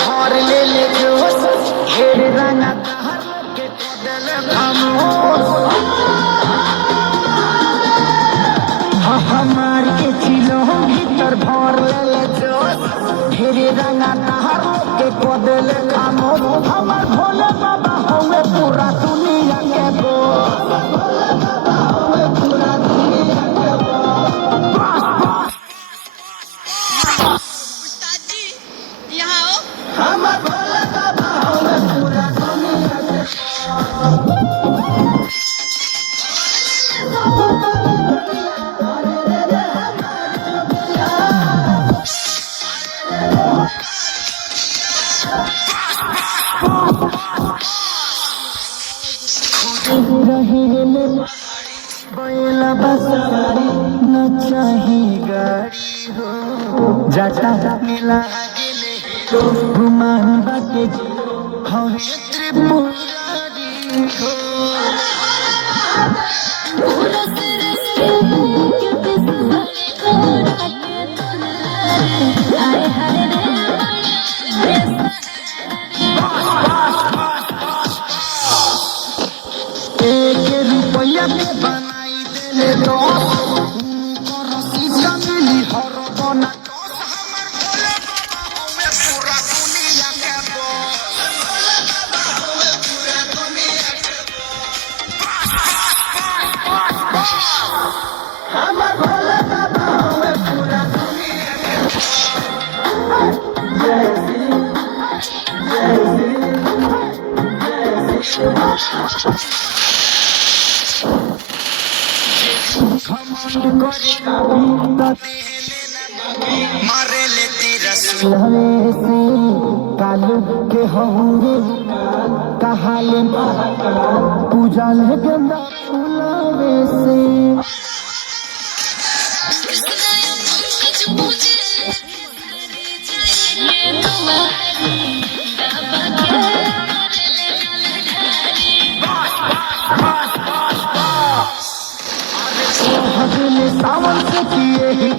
भर ले जोश ढेर रंगा तहर के कदल खामोश हमार के चिलो भीतर भर ले जोश ढेर रंगा तहर के कदल खामोश हमार भोले बाबा होवे पूरा दुनिया के बोस न चाही गाड़ी हो जाटा मिला घुमान बाटे हवे त्रिपुरारी हो एक रुपया में बनाई देले दोस्त करसी जंगली हर बना मारे ले तेरा से कालू के हहुरे कहाले पूजा ले गंदा फुलावे से सावन से किए ही